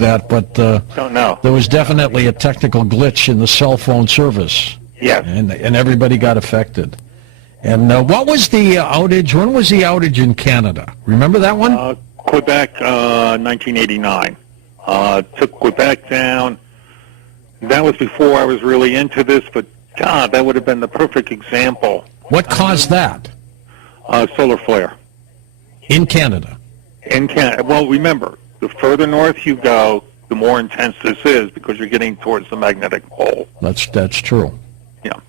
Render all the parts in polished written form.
that, but don't know. there was definitely a technical glitch in the cell phone service. Yes. And everybody got affected. And what was the outage? When was the outage in Canada? Remember that one? Quebec, 1989. Took Quebec down. That was before I was really into this, but God, that would have been the perfect example. What caused that? Solar flare. In Canada? In Canada. Well, remember, the further north you go, the more intense this is because you're getting towards the magnetic pole. That's true. Yeah.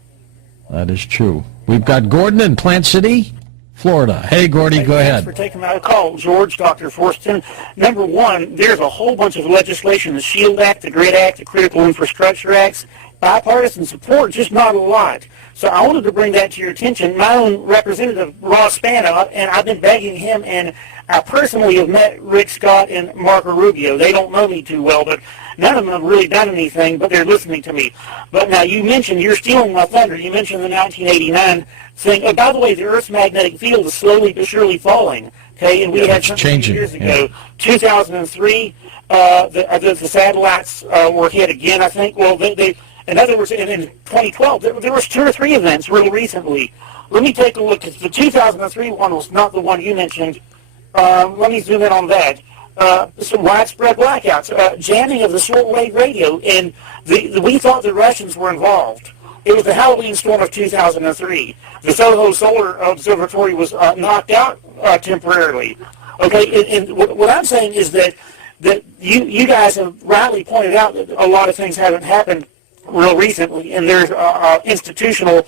That is true. We've got Gordon in Plant City, Florida. Hey, Gordy, go ahead. Thanks for taking my call, George, Dr. Forston. Number one, there's a whole bunch of legislation, the SHIELD Act, the GRID Act, the Critical Infrastructure Acts, bipartisan support, just not a lot. So I wanted to bring that to your attention. My own representative, Ross Spano, and I've been begging him, and I personally have met Rick Scott and Marco Rubio. They don't know me too well, but none of them have really done anything, but they're listening to me. But now you mentioned, you're stealing my thunder, you mentioned the 1989 thing. Oh, by the way, the Earth's magnetic field is slowly but surely falling. Okay, and we had something changing. Years ago, 2003, the satellites were hit again, I think. Well, they in other words, in 2012, there was 2 or 3 events real recently. Let me take a look. The 2003 one was not the one you mentioned. Let me zoom in on that. Some widespread blackouts, jamming of the shortwave radio, and we thought the Russians were involved. It was the Halloween storm of 2003. The Soho Solar Observatory was knocked out temporarily. Okay, and what I'm saying is that you guys have rightly pointed out that a lot of things haven't happened real recently, and there's institutional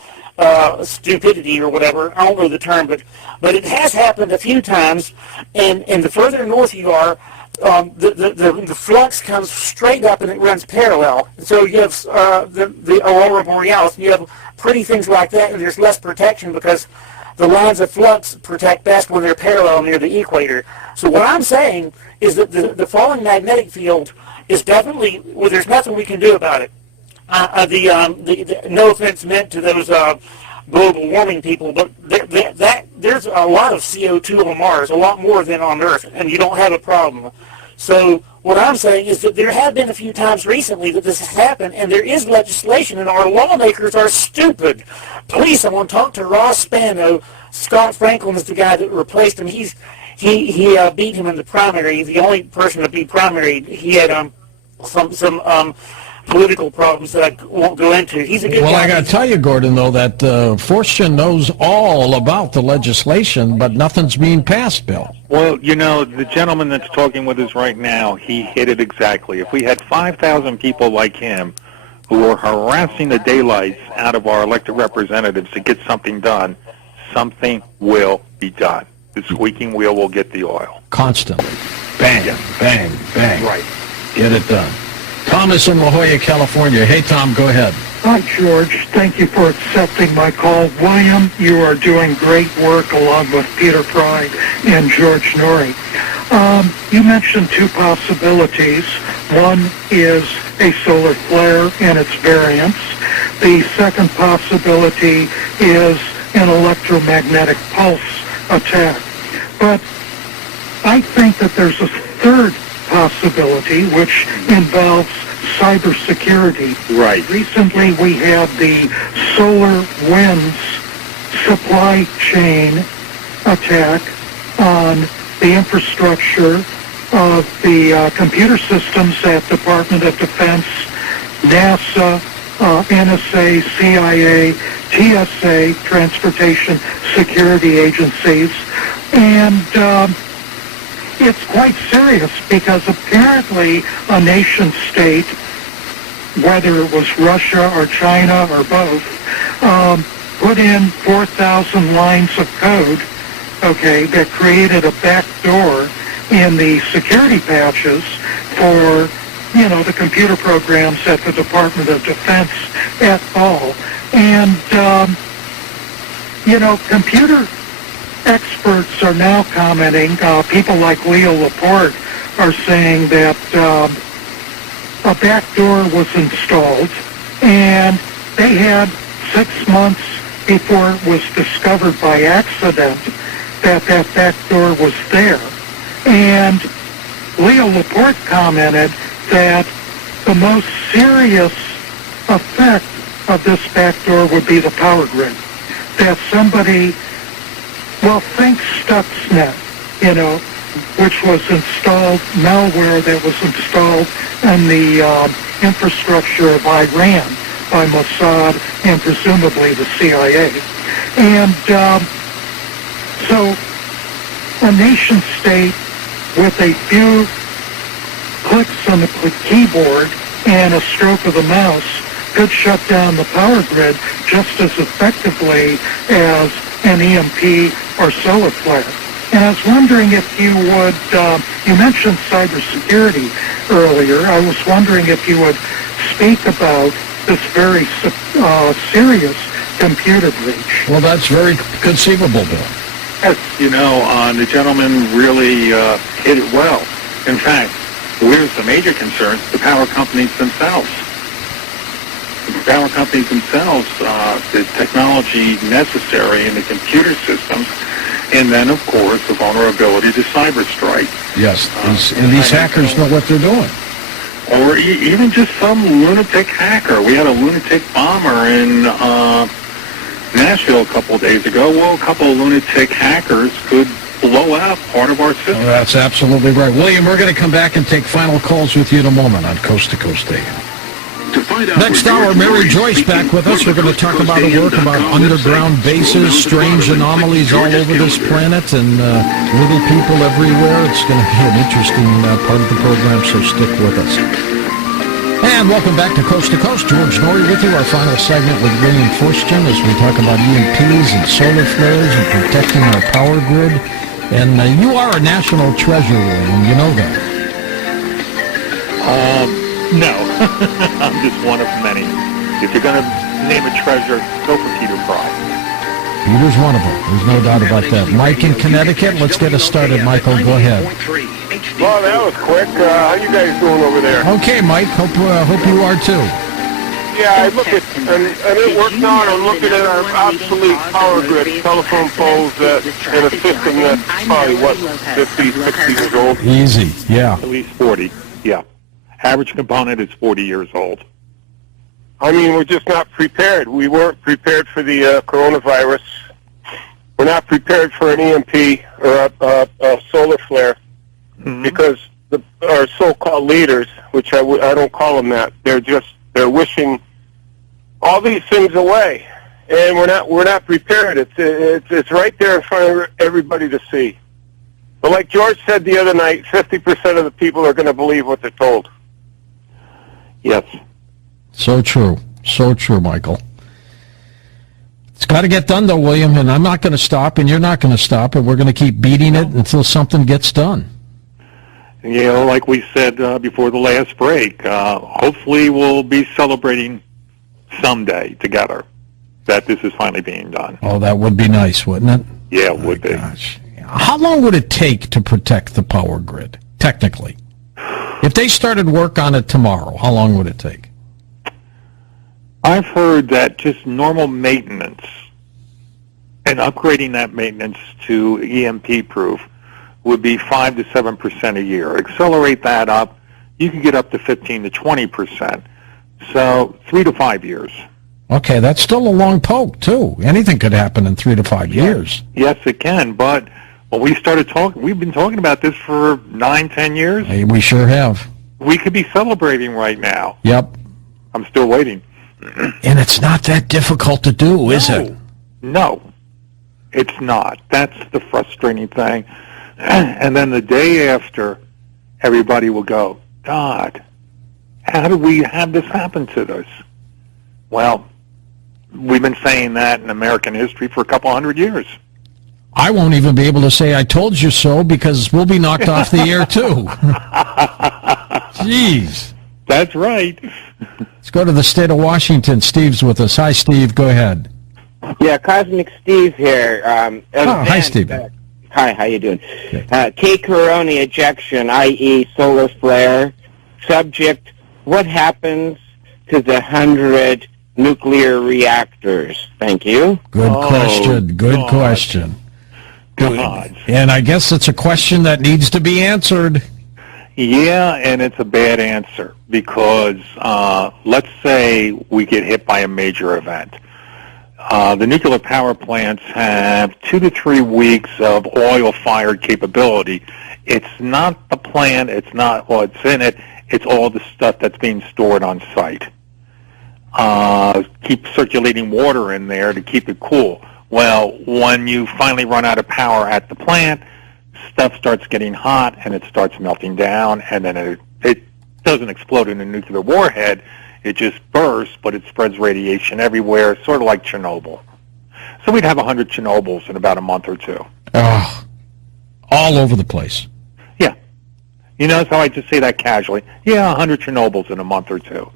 stupidity or whatever. I don't know the term, but it has happened a few times, and the further north you are, the flux comes straight up and it runs parallel. So you have the aurora borealis, and you have pretty things like that, and there's less protection because the lines of flux protect best when they're parallel near the equator. So what I'm saying is that the falling magnetic field is definitely, well, there's nothing we can do about it. No offense meant to those global warming people, but there's a lot of CO2 on Mars, a lot more than on Earth, and you don't have a problem. So what I'm saying is that there have been a few times recently that this has happened, and there is legislation, and our lawmakers are stupid. Please, someone talk to Ross Spano. Scott Franklin is the guy that replaced him. He beat him in the primary. The only person to beat primary. He had some political problems that I won't go into. He's a good guy. Well, I got to tell you, Gordon, though, that Forston knows all about the legislation, but nothing's being passed, Bill. Well, you know, the gentleman that's talking with us right now, he hit it exactly. If we had 5,000 people like him who were harassing the daylights out of our elected representatives to get something done, something will be done. The squeaking wheel will get the oil. Constantly. Bang, bang, bang. Right. Get it done. Thomas in La Jolla, California. Hey, Tom, go ahead. Hi, George. Thank you for accepting my call. William, you are doing great work along with Peter Fry and George Noory. You mentioned 2 possibilities. One is a solar flare and its variants. The second possibility is an electromagnetic pulse attack. But I think that there's a third possibility, which involves cybersecurity. Right. Recently, we had the solar winds supply chain attack on the infrastructure of the computer systems at Department of Defense, NASA, NSA, CIA, TSA, Transportation Security Agencies, and it's quite serious because apparently a nation state, whether it was Russia or China or both, put in 4,000 lines of code, okay, that created a backdoor in the security patches for, you know, the computer programs at the Department of Defense et al. And, you know, computer experts are now commenting, people like Leo Laporte are saying that a backdoor was installed, and they had 6 months before it was discovered by accident that backdoor was there. And Leo Laporte commented that the most serious effect of this backdoor would be the power grid. That somebody, well, think Stuxnet, which was installed, malware that was installed in the infrastructure of Iran by Mossad and presumably the CIA. And so a nation state with a few clicks on the keyboard and a stroke of the mouse could shut down the power grid just as effectively as an EMP or solar flare. And I was wondering if you would, you mentioned cybersecurity earlier. I was wondering if you would speak about this very serious computer breach. Well, that's very conceivable, Bill. Yes, the gentleman really hit it well. In fact, where's the major concerns? The power companies themselves. The power companies themselves, the technology necessary in the computer systems, and then, of course, the vulnerability to cyber strike. Yes, these hackers know what they're doing. Or even just some lunatic hacker. We had a lunatic bomber in Nashville a couple of days ago. Well, a couple of lunatic hackers could blow out part of our system. Well, that's absolutely right. William, we're going to come back and take final calls with you in a moment on Coast to Coast AM. Next hour, Mary Joyce back with us. We're going to talk about her work about underground bases, strange anomalies all over this planet, and little people everywhere. It's going to be an interesting part of the program, so stick with us. And welcome back to Coast. George Noory with you, our final segment with William Forstchen as we talk about EMPs and solar flares and protecting our power grid. And you are a national treasure, William. You know that. No, I'm just one of many. If you're going to name a treasure, go for Peter Fry. Peter's one of them. There's no doubt about that. Mike in Connecticut, let's get us started. Michael, go ahead. Well, that was quick. How you guys doing over there? Okay, Mike. Hope you are too. Yeah, I look at, and it works now, and I'm looking at our obsolete power grid, telephone poles in a system that's probably, 50, 60 years old? Easy, yeah. At least 40, yeah. Average component is 40 years old. I mean, we're just not prepared. We weren't prepared for the coronavirus. We're not prepared for an EMP or a solar flare because our so-called leaders, which I don't call them that, they're wishing all these things away, and we're not prepared. It's right there in front of everybody to see. But like George said the other night, 50% of the people are going to believe what they're told. Yes. So true, Michael. It's got to get done, though, William, and I'm not going to stop, and you're not going to stop, and we're going to keep beating it until something gets done. Like we said before the last break, hopefully we'll be celebrating someday together that this is finally being done. Oh, that would be nice, wouldn't it? Yeah, it would be. Gosh. How long would it take to protect the power grid, technically? If they started work on it tomorrow, how long would it take? I've heard that just normal maintenance and upgrading that maintenance to EMP-proof would be 5 to 7% a year. Accelerate that up, you can get up to 15 to 20%. So 3 to 5 years. Okay, that's still a long poke, too. Anything could happen in 3 to 5 years. Yes, it can, but when we started talking, we've been talking about this for 9, 10 years. Hey, we sure have. We could be celebrating right now. Yep. I'm still waiting. And it's not that difficult to do, is it? No, it's not. That's the frustrating thing. And then the day after, everybody will go, God, how did we have this happen to us? Well, we've been saying that in American history for a couple hundred years. I won't even be able to say I told you so because we'll be knocked off the air, too. Jeez. That's right. Let's go to the state of Washington. Steve's with us. Hi, Steve. Go ahead. Yeah, Cosmic Steve here. Hi, Steve. Hi, how you doing? K-Corona ejection, i.e. solar flare. Subject, what happens to the 100 nuclear reactors? Thank you. Good question. Good question. God. And I guess it's a question that needs to be answered. Yeah, and it's a bad answer because let's say we get hit by a major event. The nuclear power plants have 2 to 3 weeks of oil-fired capability. It's not the plant, it's not what's in it, it's all the stuff that's being stored on site. Keep circulating water in there to keep it cool. Well, when you finally run out of power at the plant, stuff starts getting hot and it starts melting down, and then it doesn't explode in a nuclear warhead. It just bursts, but it spreads radiation everywhere, sort of like Chernobyl. So we'd have 100 Chernobyls in about a month or two. Oh, all over the place. Yeah. You know, so I just say that casually. Yeah, 100 Chernobyls in a month or two.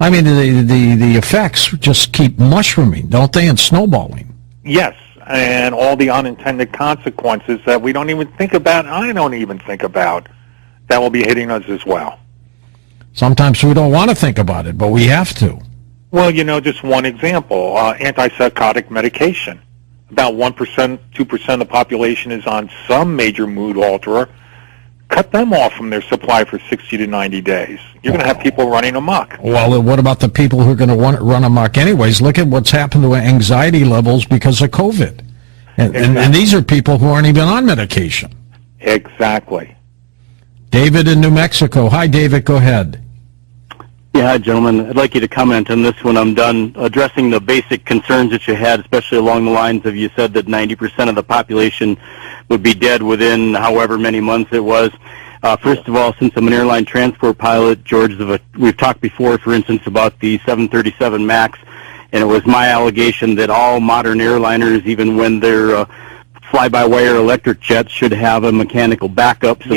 I mean, the effects just keep mushrooming, don't they, and snowballing? Yes, and all the unintended consequences that we don't even think about, I don't even think about, that will be hitting us as well. Sometimes we don't want to think about it, but we have to. Well, you know, just one example, antipsychotic medication. About 1%, 2% of the population is on some major mood alterer. Cut them off from their supply for 60 to 90 days. You're going to have people running amok. Well, what about the people who are going to run amok anyways? Look at what's happened to anxiety levels because of COVID. And these are people who aren't even on medication. Exactly. David in New Mexico. Hi, David. Go ahead. Yeah, hi, gentlemen. I'd like you to comment on this when I'm done addressing the basic concerns that you had, especially along the lines of you said that 90% of the population would be dead within however many months it was. First of all, since I'm an airline transport pilot, George, we've talked before, for instance, about the 737 MAX, and it was my allegation that all modern airliners, even when they're fly-by-wire electric jets, should have a mechanical backup. So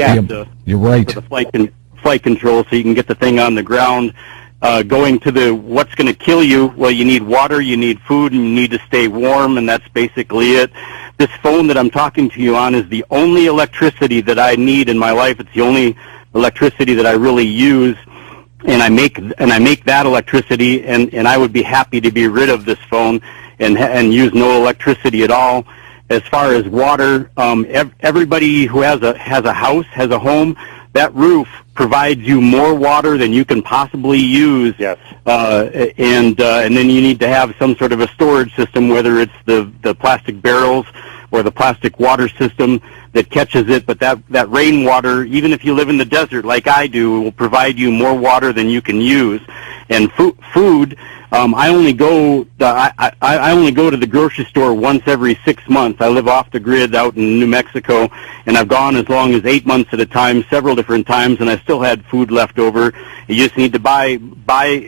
you're right. For the flight control, so you can get the thing on the ground. Going to the what's going to kill you, well, you need water, you need food, and you need to stay warm, and that's basically it. This phone that I'm talking to you on is the only electricity that I need in my life. It's the only electricity that I really use, and I make that electricity, and I would be happy to be rid of this phone and use no electricity at all. As far as water, everybody who has a house, has a home, that roof provides you more water than you can possibly use. Yes. And then you need to have some sort of a storage system, whether it's the plastic barrels or the plastic water system that catches it. But that rainwater, even if you live in the desert like I do, will provide you more water than you can use. And food, I only go to the grocery store once every 6 months. I live off the grid out in New Mexico, and I've gone as long as 8 months at a time, several different times, and I still had food left over. You just need to buy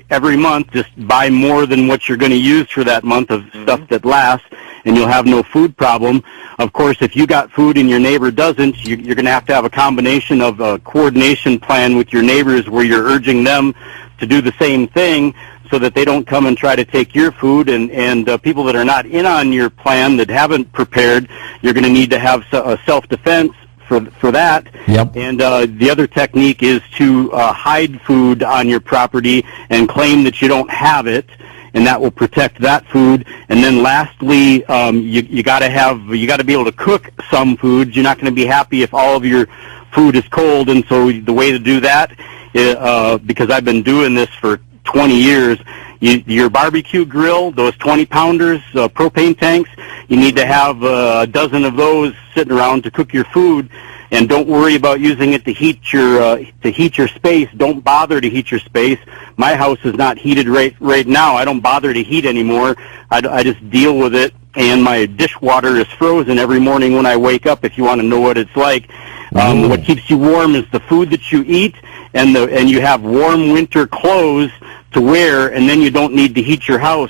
every month, just buy more than what you're going to use for that month of stuff that lasts, and you'll have no food problem. Of course, if you got food and your neighbor doesn't, you're going to have a combination of a coordination plan with your neighbors where you're urging them to do the same thing, so that they don't come and try to take your food, and people that are not in on your plan, that haven't prepared, you're going to need to have a self-defense for that. Yep. And the other technique is to hide food on your property and claim that you don't have it, and that will protect that food. And then lastly, you got to be able to cook some foods. You're not going to be happy if all of your food is cold, and so the way to do that, because I've been doing this for 20 years, your barbecue grill, those 20-pounders, propane tanks, you need to have a dozen of those sitting around to cook your food, and don't worry about using it to heat your space. Don't bother to heat your space. My house is not heated right now. I don't bother to heat anymore. I just deal with it, and my dishwater is frozen every morning when I wake up, if you want to know what it's like. What keeps you warm is the food that you eat, and you have warm winter clothes to wear, and then you don't need to heat your house.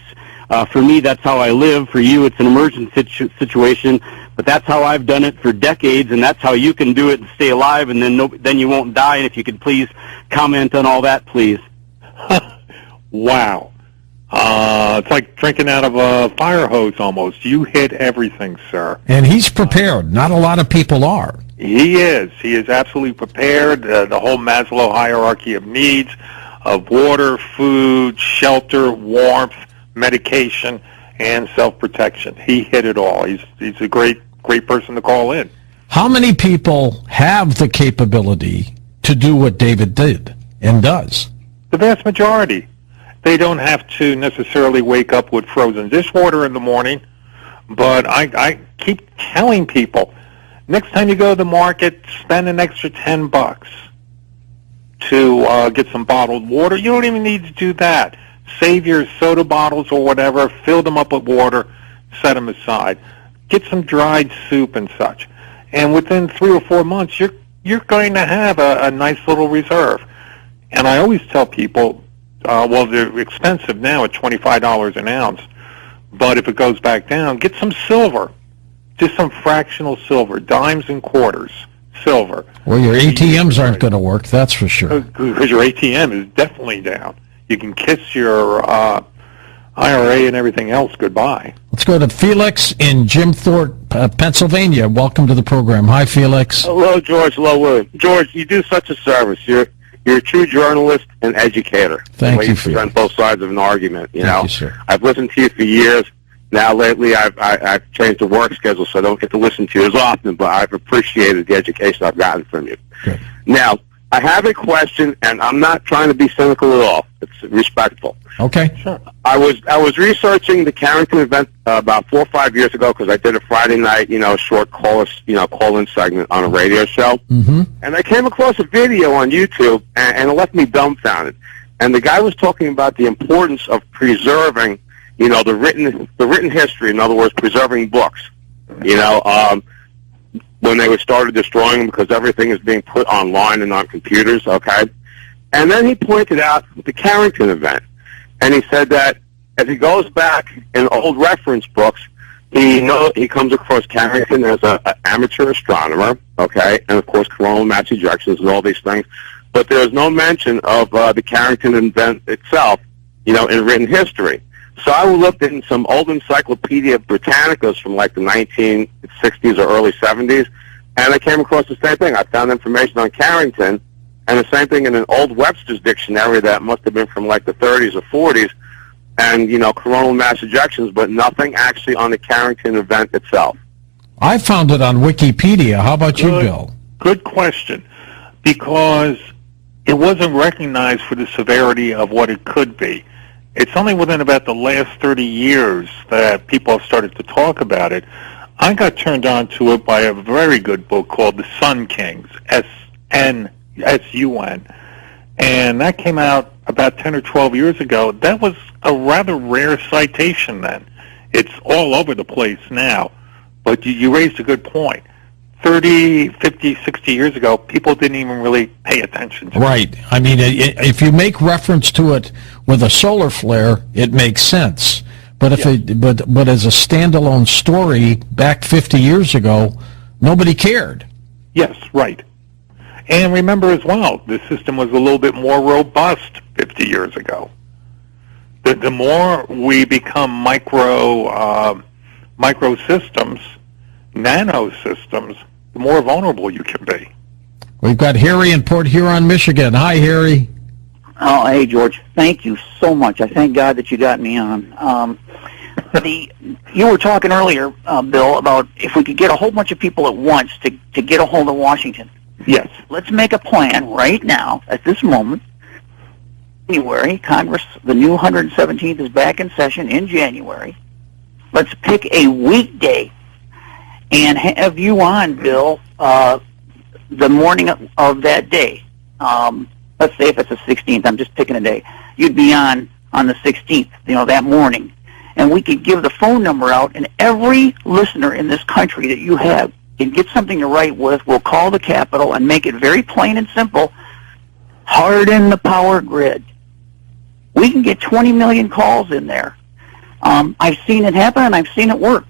For me, that's how I live. For you, it's an emergency situation, but that's how I've done it for decades, and that's how you can do it and stay alive, and then you won't die. And if you could please comment on all that, please. Wow. It's like drinking out of a fire hose almost. You hit everything, sir. And he's prepared. Not a lot of people are. He is. He is absolutely prepared. The whole Maslow hierarchy of needs, of water, food, shelter, warmth, medication, and self-protection. He hit it all. He's a great person to call in. How many people have the capability to do what David did and does. The vast majority. They don't have to necessarily wake up with frozen dishwater in the morning, but I keep telling people, next time you go to the market, spend an extra $10 to get some bottled water. You don't even need to do that. Save your soda bottles or whatever, fill them up with water, set them aside. Get some dried soup and such. And within 3 or 4 months, you're going to have a nice little reserve. And I always tell people, well, they're expensive now at $25 an ounce, but if it goes back down, get some silver, just some fractional silver, dimes and quarters, silver. Well, your ATMs aren't going to work, that's for sure. Because your ATM is definitely down. You can kiss your IRA and everything else goodbye. Let's go to Felix in Jim Thorpe, Pennsylvania. Welcome to the program. Hi, Felix. Hello, George. Hello, William. George, you do such a service. You're a true journalist and educator. Thank you, You Felix. present both sides of an argument. Thank you, sir. I've listened to you for years. Now, lately, I've changed the work schedule, so I don't get to listen to you as often, but I've appreciated the education I've gotten from you. Good. Now, I have a question, and I'm not trying to be cynical at all. It's respectful. Okay. Sure. I was researching the Carrington Event about 4 or 5 years ago because I did a Friday night, short call-in segment on a radio show. Mm-hmm. And I came across a video on YouTube, and it left me dumbfounded. And the guy was talking about the importance of preserving, the written history. In other words, preserving books. When they started destroying them because everything is being put online and on computers. Okay. And then he pointed out the Carrington Event, and he said that as he goes back in old reference books, he comes across Carrington as an amateur astronomer, okay, and of course coronal mass ejections and all these things, but there is no mention of the Carrington Event itself, in written history. So I looked in some old Encyclopedia Britannicas from like the 1960s or early 70s, and I came across the same thing. I found information on Carrington, and the same thing in an old Webster's dictionary that must have been from like the 30s or 40s, and, coronal mass ejections, but nothing actually on the Carrington Event itself. I found it on Wikipedia. How about you, Bill? Good question, because it wasn't recognized for the severity of what it could be. It's only within about the last 30 years that people have started to talk about it. I got turned on to it by a very good book called The Sun Kings, S-N-S-U-N, and that came out about 10 or 12 years ago. That was a rather rare citation then. It's all over the place now, but you raised a good point. 30, 50, 60 years ago, people didn't even really pay attention to it. Right. I mean, if you make reference to it with a solar flare, it makes sense. But but as a standalone story back 50 years ago, nobody cared. Yes, right. And remember as well, the system was a little bit more robust 50 years ago. The more we become micro systems, nano systems, the more vulnerable you can be. We've got Harry in Port Huron, Michigan. Hi, Harry. Oh, hey, George. Thank you so much. I thank God that you got me on. You were talking earlier, Bill, about if we could get a whole bunch of people at once to get a hold of Washington. Yes. Let's make a plan right now, at this moment. January, Congress, the new 117th is back in session in January. Let's pick a weekday and have you on, Bill, the morning of that day. Let's say if it's the 16th, I'm just picking a day. You'd be on the 16th, that morning. And we could give the phone number out, and every listener in this country that you have can get something to write with. We'll call the Capitol and make it very plain and simple. Harden the power grid. We can get 20 million calls in there. I've seen it happen, and I've seen it work.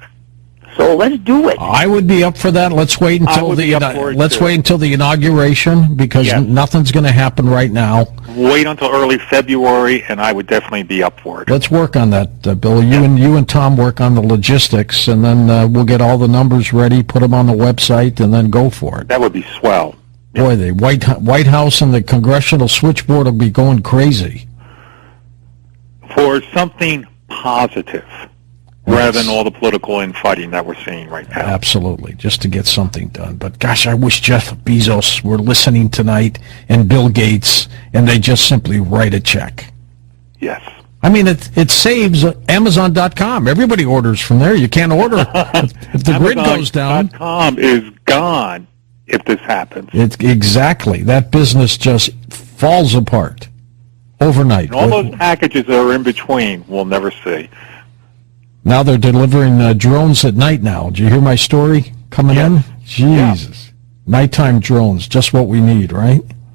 So let's do it. I would be up for that. Let's wait until wait until the inauguration, because nothing's going to happen right now. Wait until early February, and I would definitely be up for it. Let's work on that, Bill. You and Tom work on the logistics, and then we'll get all the numbers ready, put them on the website, and then go for it. That would be swell. Boy, the White House and the congressional switchboard will be going crazy. For something positive. rather than all the political infighting that we're seeing right now. Absolutely, just to get something done. But gosh, I wish Jeff Bezos were listening tonight, and Bill Gates, and they just simply write a check. Yes. I mean, it saves Amazon.com. Everybody orders from there. You can't order if the grid goes down. Amazon.com is gone if this happens. Exactly. That business just falls apart overnight. And all those packages that are in between, we'll never see. Now they're delivering drones at night now. Did you hear my story coming in? Jesus. Nighttime drones, just what we need, right?